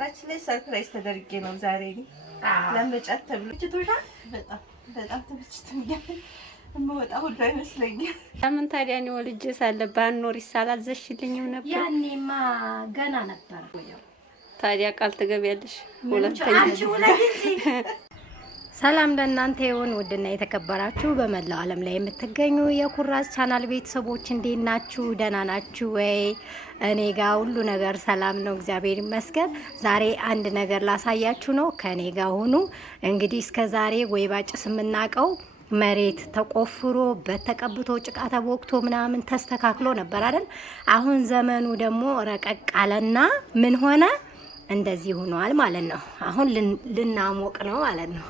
በነገራችን ላይ ሰርፕራይዝ ተደርጌ ነው ዛሬ ለመጫት ተብሎ በጣም ተመችቶኛል። እምወጣ ሁሉ አይመስለኝም። ለምን ታዲያ ነው ወልጄ ሳለ ባኖር ይሳላዘሽልኝም ነበር። ያኔማ ገና ነበር። ታዲያ ቃል ትገቢያለሽ? ሁለተኛ ሰላም ለእናንተ ይሁን። ውድና የተከበራችሁ በመላው ዓለም ላይ የምትገኙ የኩራዝ ቻናል ቤተሰቦች እንዴት ናችሁ? ደህና ናችሁ ወይ? እኔ ጋር ሁሉ ነገር ሰላም ነው፣ እግዚአብሔር ይመስገን። ዛሬ አንድ ነገር ላሳያችሁ ነው። ከኔ ጋር ሁኑ። እንግዲህ እስከ ዛሬ ወይባ ጭስ የምናውቀው መሬት ተቆፍሮ በተቀብቶ ጭቃ ተቦክቶ ምናምን ተስተካክሎ ነበር አይደል? አሁን ዘመኑ ደግሞ ረቀቅ አለና ምን ሆነ? እንደዚህ ሆኗል ማለት ነው። አሁን ልናሞቅ ነው ማለት ነው።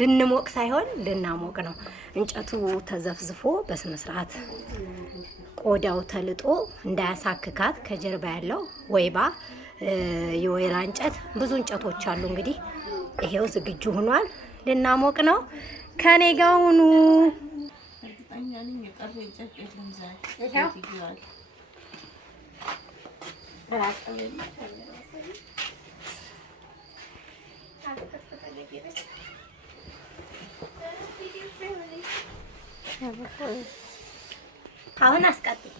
ልንሞቅ ሳይሆን ልናሞቅ ነው። እንጨቱ ተዘፍዝፎ በስነ ስርዓት ቆዳው ተልጦ እንዳያሳክካት ከጀርባ ያለው ወይባ የወይራ እንጨት ብዙ እንጨቶች አሉ። እንግዲህ ይሄው ዝግጁ ሆኗል። ልናሞቅ ነው። ከኔ ጋር ሁኑ። አሁን አስቀጥል።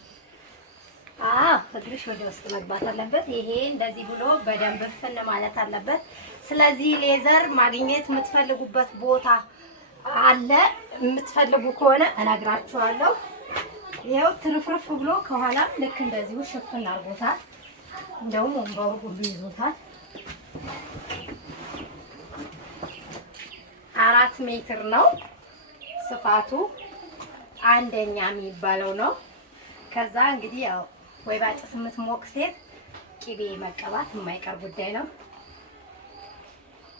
እግርሽ ወደ ውስጥ መግባት አለበት። ይሄ እንደዚህ ብሎ በደንብ ፍን ማለት አለበት። ስለዚህ ሌዘር ማግኘት የምትፈልጉበት ቦታ አለ። የምትፈልጉ ከሆነ እነግራችኋለሁ። ይሄው ትርፍርፍ ብሎ ከኋላ ልክ እንደዚሁ ሽፍን አድርጎታል። እንደውም ወንበሩ ሁሉ ይዞታል። 4 ሜትር ነው ስፋቱ፣ አንደኛ የሚባለው ነው። ከዛ እንግዲህ ያው ወይባ ጭስ የምትሞቅ ሴት ቅቤ መቀባት የማይቀር ጉዳይ ነው።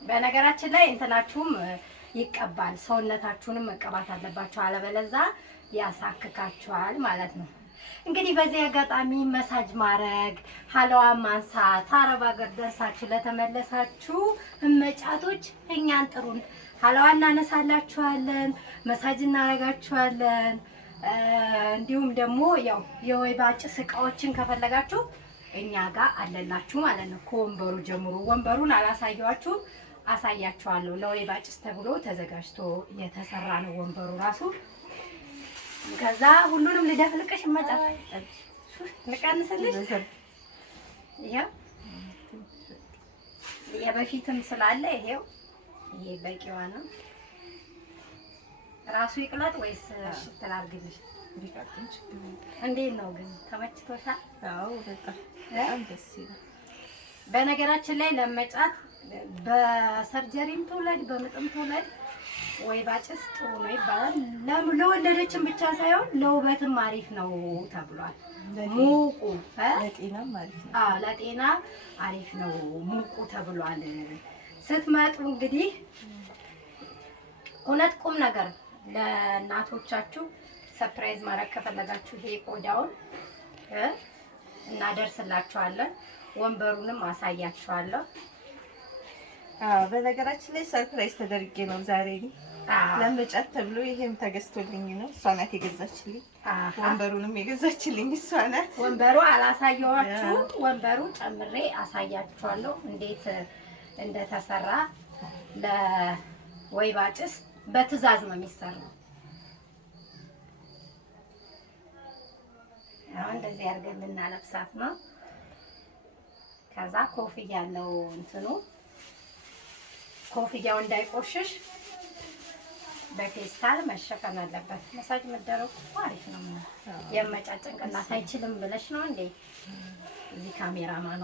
በነገራችን ላይ እንትናችሁም ይቀባል፣ ሰውነታችሁንም መቀባት አለባችሁ፣ አለበለዚያ ያሳክካችኋል ማለት ነው። እንግዲህ በዚህ አጋጣሚ መሳጅ ማድረግ፣ ሀለዋ ማንሳት፣ አረብ ሀገር ደርሳችሁ ለተመለሳችሁ እመጫቶች እኛን ጥሩን፣ ሀለዋ እናነሳላችኋለን፣ መሳጅ እናረጋችኋለን። እንዲሁም ደግሞ ያው የወይባ ጭስ እቃዎችን ከፈለጋችሁ እኛ ጋር አለላችሁ ማለት ነው። ከወንበሩ ጀምሮ ወንበሩን አላሳያችሁም፣ አሳያችኋለሁ። ለወይባ ጭስ ተብሎ ተዘጋጅቶ የተሰራ ነው ወንበሩ ራሱ። ከዛ ሁሉንም ልደፍልቅሽ መጣ ልቀንስልሽ። ይሄው የበፊትም ስላለ ይሄው ይሄ በቂዋ ነው። ራሱ ይቅለጥ ወይስ ሽትል አድርግልሽ? እንዴት ነው ግን ተመችቶሻል? አዎ በጣም ደስ ይላል። በነገራችን ላይ ለመጫት በሰርጀሪም ትውለድ በምጥም ትውለድ ወይባ ጭስ ጥሩ ነው ይባላል። ለወለደችም ብቻ ሳይሆን ለውበትም አሪፍ ነው ተብሏል። ሙቁ ለጤናም አሪፍ ነው። ለጤና አሪፍ ነው ሙቁ ተብሏል። ስትመጡ እንግዲህ እውነት ቁም ነገር ለእናቶቻችሁ ሰርፕራይዝ ማድረግ ከፈለጋችሁ ይሄ ቆዳውን እናደርስላችኋለን። ወንበሩንም አሳያችኋለሁ። በነገራችን ላይ ሰርፕራይዝ ተደርጌ ነው ዛሬ ለመጫት ተብሎ ይሄም ተገዝቶልኝ ነው። እሷ ናት የገዛችልኝ። ወንበሩንም የገዛችልኝ እሷ ናት። ወንበሩ አላሳየዋችሁ፣ ወንበሩ ጨምሬ አሳያችኋለሁ እንዴት እንደተሰራ። ለወይባ ጭስ በትዕዛዝ ነው የሚሰራው። አሁን እንደዚህ አድርገን ልናለብሳት ነው። ከዛ ኮፍያ ያለው እንትኑ ኮፍያው እንዳይቆሽሽ በፌስታል መሸፈን አለበት። መሳጅ መደረጉ አሪፍ ነው። የመጫት ጭንቅላት አይችልም ብለሽ ነው እንዴ? እዚህ ካሜራማኗ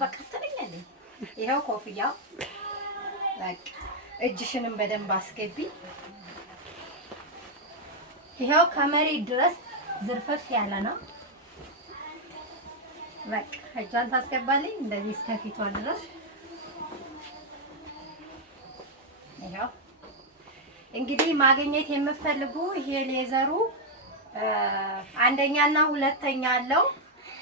በቃ ትለኛለች። ይሄው ኮፍያው በቃ እጅሽንም በደንብ አስገቢ። ይሄው ከመሬት ድረስ ዝርፍፍ ያለ ነው። በቃ እጇን ታስገባልኝ እንደዚህ እስከ ፊቷ ድረስ። ይሄው እንግዲህ ማግኘት የምትፈልጉ ይሄ ሌዘሩ አንደኛና ሁለተኛ አለው።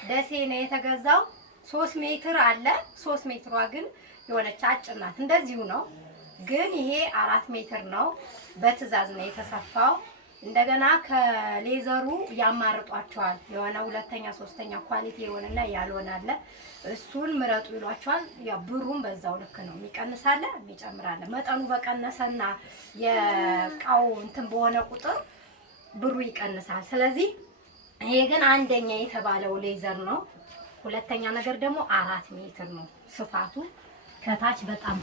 ደሴ ነው የተገዛው። 3 ሜትር አለ። 3 ሜትሯ ግን የሆነች አጭር ናት። እንደዚሁ ነው ግን ይሄ 4 ሜትር ነው። በትዕዛዝ ነው የተሰፋው። እንደገና ከሌዘሩ ያማርጧቸዋል። የሆነ ሁለተኛ ሶስተኛ ኳሊቲ የሆነና ያልሆነ አለ። እሱን ምረጡ ይሏቸዋል። ያ ብሩም በዛው ልክ ነው። የሚቀንሳለ የሚጨምራለ። መጠኑ በቀነሰና የቃው እንትን በሆነ ቁጥር ብሩ ይቀንሳል። ስለዚህ ይሄ ግን አንደኛ የተባለው ሌዘር ነው። ሁለተኛ ነገር ደግሞ 4 ሜትር ነው ስፋቱ። ከታች በጣም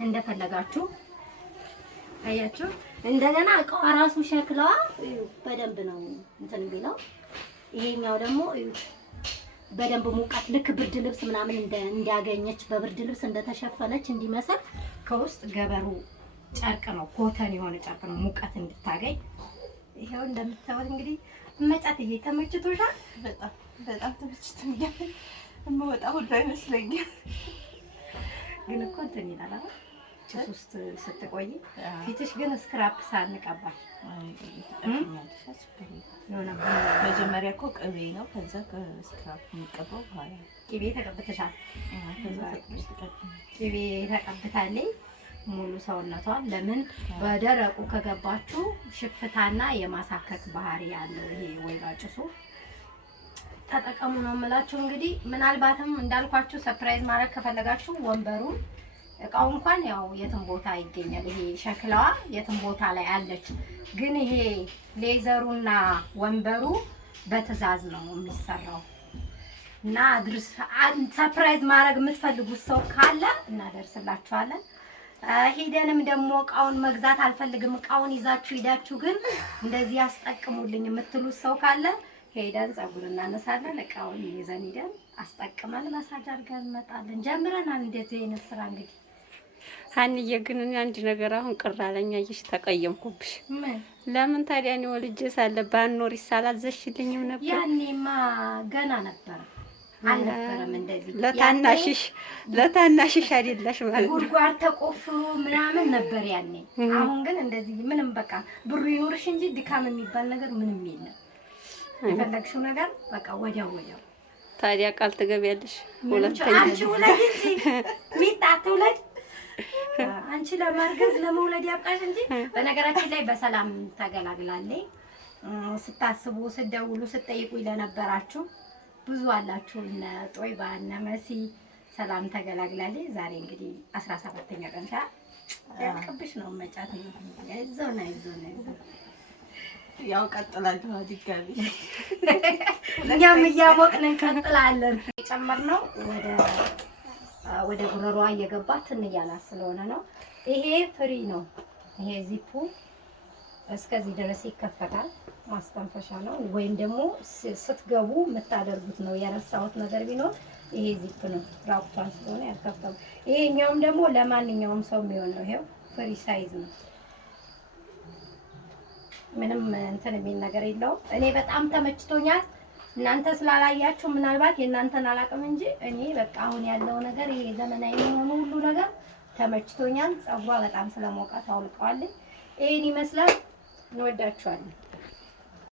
እንደፈለጋችሁ አያችሁ። እንደገና እቃው ራሱ ሸክላዋ በደንብ ነው እንትን ቢለው። ይሄኛው ደግሞ በደንብ ሙቀት ልክ ብርድ ልብስ ምናምን እንዲያገኘች በብርድ ልብስ እንደተሸፈነች እንዲመስል ከውስጥ ገበሩ ጨርቅ ነው፣ ኮተን የሆነ ጨርቅ ነው ሙቀት እንድታገኝ። ይሄው እንደምታዩት እንግዲህ መጫት ተመችቶሻል? በጣም በጣም ተመችቶኛል። የምወጣ ሁሉ አይመስለኝም። ግን እኮ እንትን ይላል አይደል? ጭስ ስትቆይ ፊትሽ ግን ስክራፕ ሳንቀባል መጀመሪያ እኮ ቅቤ ነው፣ ከዛ ስክራፕ የሚቀባው በኋላ። ቅቤ ተቀብተሻል? ቅቤ ተቀብታለች ሙሉ ሰውነቷን። ለምን በደረቁ ከገባችሁ ሽፍታና የማሳከክ ባህሪ ያለው ይሄ ወይባ ጭሱ ተጠቀሙ ነው የምላችሁ። እንግዲህ ምናልባትም እንዳልኳችሁ ሰርፕራይዝ ማድረግ ከፈለጋችሁ ወንበሩን እቃው እንኳን ያው የትም ቦታ ይገኛል። ይሄ ሸክላዋ የትም ቦታ ላይ አለች። ግን ይሄ ሌዘሩና ወንበሩ በትዕዛዝ ነው የሚሰራው እና ሰርፕራይዝ ማድረግ የምትፈልጉት ሰው ካለ እናደርስላችኋለን። ሄደንም ደግሞ እቃውን መግዛት አልፈልግም እቃውን ይዛችሁ ሄዳችሁ ግን እንደዚህ ያስጠቅሙልኝ የምትሉት ሰው ካለ ሄደን ፀጉር እናነሳለን። እቃውን ይዘን ሄደን አስጠቅመን ማሳጅ አድርገን እንመጣለን። ጀምረናል እንደዚህ አይነት ስራ። እንግዲህ ሀንዬ ግን እኔ አንድ ነገር አሁን ቅር አለኝ። አየሽ ተቀየምኩብሽ። ምን? ለምን ታዲያ እኔ ወልጄ ሳለ ባኖር ሳላዘሽልኝም ነበር? ያኔማ ገና ነበር አልነበረም እንደዚህ። ለታናሽሽ አይደለሽ ማለት ነው። ጉድጓድ ተቆፍሮ ምናምን ነበር ያኔ። አሁን ግን እንደዚህ ምንም በቃ ብሩ ይኖርሽ እንጂ ድካም የሚባል ነገር ምንም የለም። የፈለግሽው ነገር በቃ ወዲያው። ታዲያ ቃል ትገቢያለሽ? ሁለተኛ አንቺ ወለድ እንጂ ሚጣ ትውለድ አንቺ ለማርገዝ ለመውለድ ያብቃሽ እንጂ። በነገራችን ላይ በሰላም ተገላግላለች። ስታስቡ ስትደውሉ ስትጠይቁኝ ለነበራችሁ ብዙ አላችሁ። እነ ጦይባ እነ መሲ ሰላም ተገላግላለች። ዛሬ እንግዲህ 17ኛ ቀን ያልቅብሽ ነው መጫት ነው። እዛው ነው ያው ቀጥላለሁ ድጋሚ እኛም እያሞቅን እንቀጥላለን። የጨመርነው ወደ ጉረሯ እየገባት እንያላት ስለሆነ ነው። ይሄ ፍሪ ነው። ይሄ ዚፑ እስከዚህ ድረስ ይከፈታል። ማስተንፈሻ ነው። ወይም ደግሞ ስትገቡ የምታደርጉት ነው። የረሳሁት ነገር ቢኖር ይሄ ዚፕ ነው። ራቁቷን ስለሆነ ያልከፈተው። ይሄኛውም ደግሞ ለማንኛውም ሰው የሚሆን ነው። ይሄው ፍሪ ሳይዝ ነው። ምንም እንትን የሚል ነገር የለውም። እኔ በጣም ተመችቶኛል። እናንተ ስላላያችሁ ምናልባት የእናንተን አላውቅም እንጂ እኔ በቃ አሁን ያለው ነገር ይሄ ዘመናዊ የሆኑ ሁሉ ነገር ተመችቶኛል። ፀጉሯ በጣም ስለሞቃት አውልቀዋለች። ይሄን ይመስላል። እንወዳችኋለን።